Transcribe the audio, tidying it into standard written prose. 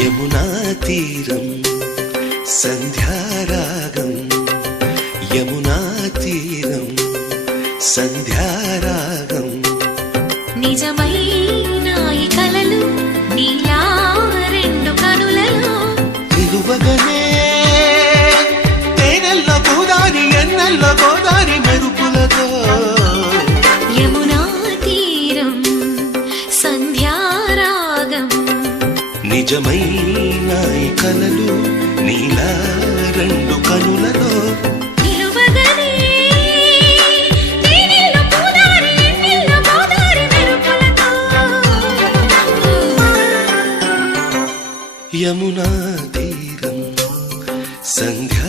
యమునా తీరం సంధ్యారాగం యమునా తీరం సంధ్యారాగం నిజమైన ఈ కలలు నీలా రెండు కనులలో నిలువగనే తేనెల్ల గోదారి ఎన్నెల్ల గోదారి మెరుపులతో యమునా తీరం సంధ్యారాగం నిజమైన ఈ కలలు నీలా రెండు కనులలో నిలువగనే తేనెల్ల గోదారి ఎన్నెల్ల గోదారి మెరుపులతో యమునా తీరం సంధ్యా